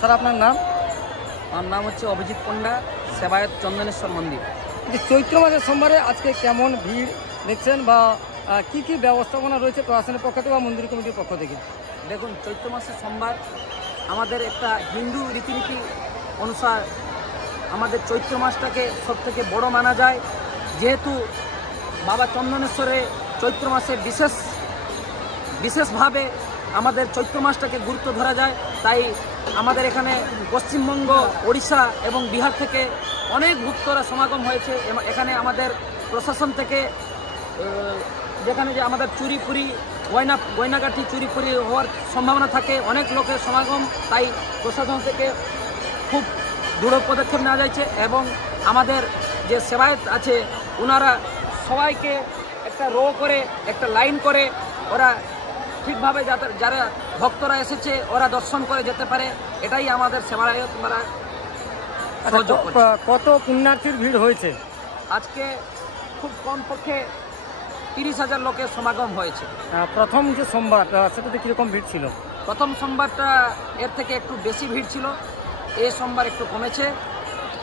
Sir আপনার নাম? আমার নাম হচ্ছে অভিজিৎ পণ্ডা, সেবায়ত চন্দনেশ্বর মন্দির। চৈত্র মাসের সোমবারে আজকে কেমন ভিড় দেখছেন বা কি কি ব্যবস্থাপনা রয়েছে প্রশাসনের পক্ষ থেকে বা মন্দির কমিটির পক্ষ থেকে? দেখুন, চৈত্র মাসের সোমবার আমাদের একটা হিন্দু রীতিনীতি অনুসার আমাদের চৈত্র মাসটাকে সবথেকে বড় মানা যায়। যেহেতু বাবা চন্দনেশ্বরে চৈত্র মাসে বিশেষভাবে আমাদের চৈত্র মাসটাকে গুরুত্ব ধরা যায়, তাই আমাদের এখানে পশ্চিমবঙ্গ, ওড়িশা এবং বিহার থেকে অনেক ভক্তরা সমাগম হয়েছে। এখানে আমাদের প্রশাসন থেকে যেখানে যে আমাদের চুরিপুরি গয়নাগাঠি চুরিপুরি হওয়ার সম্ভাবনা থাকে, অনেক লোকের সমাগম, তাই প্রশাসন থেকে খুব দৃঢ় পদক্ষেপ নেওয়া যাচ্ছে। এবং আমাদের যে সেবায়ত আছে ওনারা সবাইকে একটা রো করে একটা লাইন করে ওরা ঠিকভাবে যারা ভক্তরা এসেছে ওরা দর্শন করে যেতে পারে, এটাই আমাদের সেবায়ত। কত পুণ্যার্থীর ভিড় হয়েছে আজকে? খুব কমপক্ষে 30,000 লোকের সমাগম হয়েছে। প্রথম যে সোমবার সেটাতে কীরকম ভিড় ছিল? প্রথম সোমবারটা এর থেকে একটু বেশি ভিড় ছিল, এই সোমবার একটু কমেছে,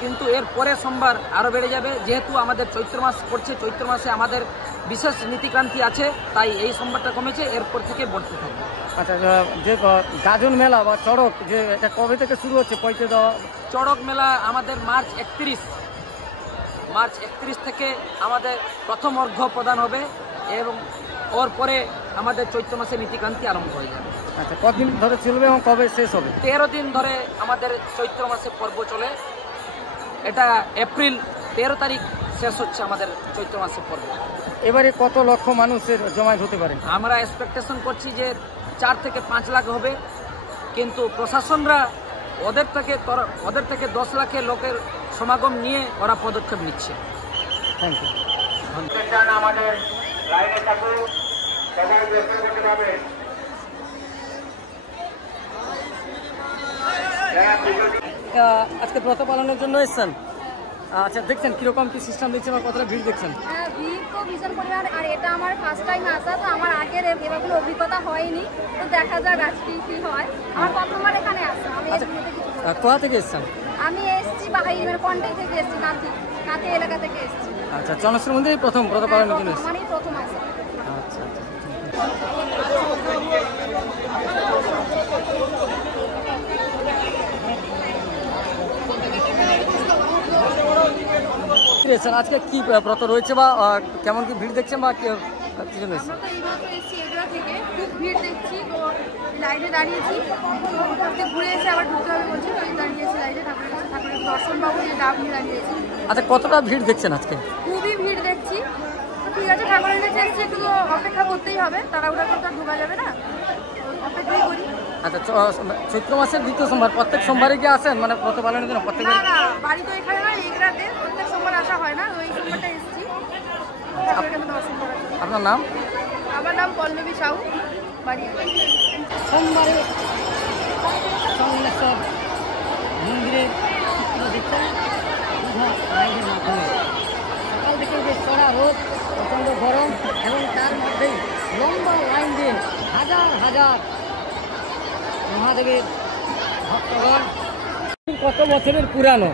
কিন্তু এর পরে সোমবার আরও বেড়ে যাবে। যেহেতু আমাদের চৈত্র মাস পড়ছে, চৈত্র মাসে আমাদের বিশেষ নীতিক্রান্তি আছে, তাই এই সোমবারটা কমেছে, এরপর থেকে বাড়তে থাকবে। আচ্ছা, যে গাজন মেলা বা চড়ক যে এটা কবে থেকে শুরু হচ্ছে পয়তে দেওয়া? চড়ক মেলা আমাদের মার্চ 31 থেকে আমাদের প্রথম অর্ঘ্য প্রদান হবে এবং ওর পরে আমাদের চৈত্র মাসে নীতিক্রান্তি আরম্ভ হয়ে যাবে। আচ্ছা, কতদিন ধরে চলবে এবং কবে শেষ হবে? 13 দিন ধরে আমাদের চৈত্র মাসে পর্ব চলে। এটা এপ্রিল 13 তারিখ শেষ হচ্ছে আমাদের চৈত্র মাসের পর্ব। এবারে কত লক্ষ মানুষের জমায়েত হতে পারে? আমরা এক্সপেকটেশন করছি যে 4 থেকে 5 লাখ হবে, কিন্তু প্রশাসনরা ওদের থেকে 10 লাখের লোকের সমাগম নিয়ে ওরা পদক্ষেপ নিচ্ছে। Thank you. আজকে ব্রত পালনের জন্য এসছেন? আচ্ছা, দেখছেন কিরকম কি সিস্টেম দেখছেন বা কতটা ভিড় দেখছেন? হ্যাঁ, ভিড় তো ভীষণ পরিমাণ। আর এটা আমার ফার্স্ট টাইম আসা, তো আমার আগের এরকম অভিজ্ঞতা হয়নি, তো দেখা যাক আজকে কি হয়। আমার প্রথমবার এখানে আসা। কোথা থেকে এসছেন? আমি এসেছি বাহাই কন্টাই থেকে এসেছি, নাতি এলাকা থেকে এসেছি। আচ্ছা, চন্দ্রেশ্বর মন্দিরে প্রথম ব্রত পালনের জন্য? আমারই প্রথম আসা। আচ্ছা আচ্ছা। আজকে কি ব্রত রয়েছে বা কেমন কি ভিড় দেখছেন বা কি জন্য এসেছেন? আমরা তো এইমাত্র এসেছি এগুলো থেকে, খুব ভিড় দেখছি, তো লাইনে দাঁড়িয়েছি, ঘুরে এসে আবার ঢুকতে হবে বলছি, দাঁড়িয়েছি লাইনে ঠাকুরের দর্শন পাবো, ডাব নিয়ে দাঁড়িয়েছি। আচ্ছা, কতটা ভিড় দেখছেন আজকে? খুবই ভিড় দেখছি। ঠিক আছে, ঠাকুরের কাছে এসেছি, একটু অপেক্ষা করতেই হবে, তাড়াহুড়া করতে আর ঢোকা যাবে না, অপেক্ষাই করি। আচ্ছা, চৈত্র মাসের দ্বিতীয় সোমবার প্রত্যেক সোমবারে কি আসেন মানে ব্রত পালনের জন্য? প্রত্যেক না, বাড়ি তো এখানে নয়, এগরাতে প্রত্যেক সোমবার আসা হয় না, ওই সোমবারটা এসেছি ঠাকুরের কাছে দর্শন করার জন্য। আপনার নাম? আমার নাম পল্লবী সাউ, বাড়ি সোমবারে চন্দনেশ্বর মন্দিরের দেখছেন লাইনের মাধ্যমে। সকাল থেকে বেশ চড়া রোদ, প্রচণ্ড গরম এবং তার মধ্যেই লম্বা লাইন দিয়ে হাজার হাজার মহাদেবের ভক্তগণ। কত বছরের পুরানো?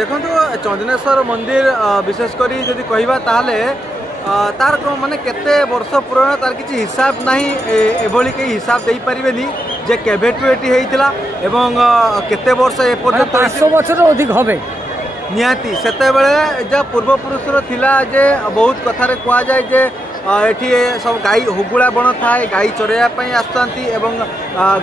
দেখুন, চন্দনেশ্বর মন্দির বিশেষ করে যদি কহবা তাহলে তার মানে কেতে বর্ষ পুরানো তার কিছু হিসাব নাই। এভাবে কেউ হিসাব দেইপারিবেনি যে কেবেঠু এটি হয়েছিলা এবং কেতে বর্ষ এ পর্যন্ত 500 বছরের অধিক হবে নিহাতি। সেতবেলে যা পূর্বপুরুষর লা যে বহুত কথারে কুয়া যায় যে এটি সব গাই হুগুলা বণ থাকে, গাই চরাইয়া আসুচার এবং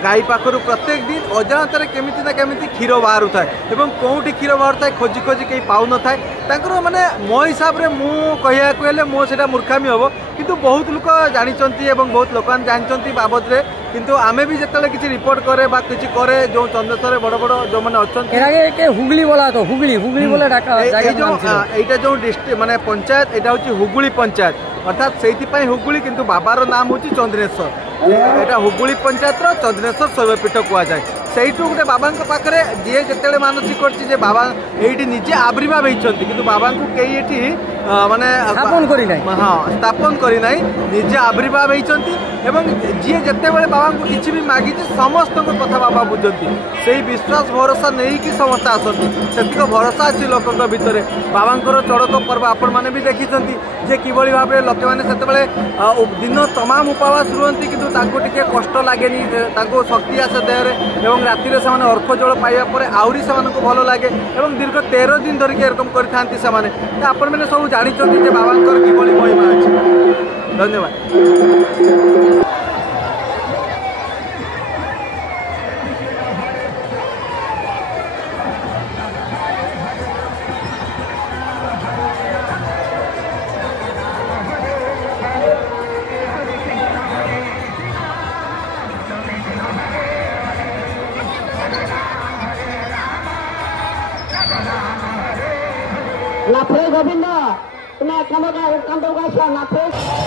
গাই পাখর প্রত্যেক দিন অজাଣତରେ কেমিতি না কেমিতি ক্ষীর বাহারু থাকে এবং কোটি ক্ষীর বাহারু থাকে খোঁজি খোঁজি কেই পাউ নথায়। তাଙ୍କର মানে ମୋ ହିସାବରେ ମୁଁ କହିବାକୁ ହେଲେ ମୋ ସେଟା ମୂର୍ଖାମୀ ହେବ, କିନ୍ତୁ ବହୁତ ଲୋକ ଜାଣିଛନ୍ତି ଏବଂ ବହୁତ ଲୋକମାନେ ଜାଣିଛନ୍ତି ବାବଦରେ। কিন্তু আমি ବି ଯେତେବେଳେ କିଛି ରିପୋର୍ଟ କରେ ବା କିଛି କରେ ଯେଉଁ ଚନ୍ଦନେଶ୍ୱରରେ ବଡ଼ ବଡ଼ ଯେଉଁମାନେ ଅଛନ୍ତି, হুগলি বলা তো হুগলি বলে ডাকা এইটা ଯେଉଁ ডিস্ট্রিক্ট মানে পঞ্চায়েত, এটা হচ্ছে হুগুলি পঞ্চায়েত, অর্থাৎ সেইপাই হুগুলি, কিন্তু বাবার নাম হচ্ছে চন্দনেশ্বর। এটা হুগুলি পঞ্চায়েতর চন্দনেশ্বর শৈবপীঠ কুযাଏ। সেইটু গোটে বাবাঙ্ক পাখে যিয়ে যেতবে মানসিক করছে যে বাবা এইটি নিজে আবির্ভাব হয়েছেন, কিন্তু বাবাঙ্কু কেই এটি মানে স্থাপন করি নাই হ্যাঁ স্থাপন করি নাই নিজে আবির্ভাব হয়েଛନ୍ତି এবং ଯିଏ ଯେତେବେଳେ ବାବାଙ୍କୁ କିଛି ବି ମାଗିଛି ସମସ୍ତଙ୍କ କଥା ବାବା ବୁଝନ୍ତି ସେଇ ବିଶ୍ୱାସ ଭରସା ନେଇକି ସମସ୍ତେ ଆସନ୍ତି ସେତିକ ଭରସା ଅଛି ଲୋକଙ୍କ ଭିତରେ ବାବାଙ୍କର ଚଡ଼କ ପର୍ବ ଆପଣମାନେ ବି ଦେଖିଛନ୍ତି ଯେ କିଭଳି ଭାବରେ ଲୋକମାନେ ସେତେବେଳେ ଦିନ ତମାମ ଉପବାସ ରୁହନ୍ତି କିନ୍ତୁ ତାଙ୍କୁ ଟିକେ କଷ୍ଟ ଲାଗେନି ତାଙ୍କୁ ଶକ୍ତି ଆସେ ଦେହରେ ଏବଂ ରାତିରେ ସେମାନେ ଅର୍କ ଜଳ ପାଇବା ପରେ ଆହୁରି ସେମାନଙ୍କୁ ଭଲ ଲାଗେ ଏବଂ ଦୀର୍ଘ 13 ଦିନ ଧରିକି ଏରକମ କରିଥାନ୍ତି ସେମାନେ ଆପଣମାନେ ସବୁ ଜାଣିଛନ୍ତି ଯେ ବାବାଙ୍କର କିଭଳି ମହିମା ଅଛି ଧନ୍ୟବାଦ La Fe Govinda, una cámara, un canto, una fe.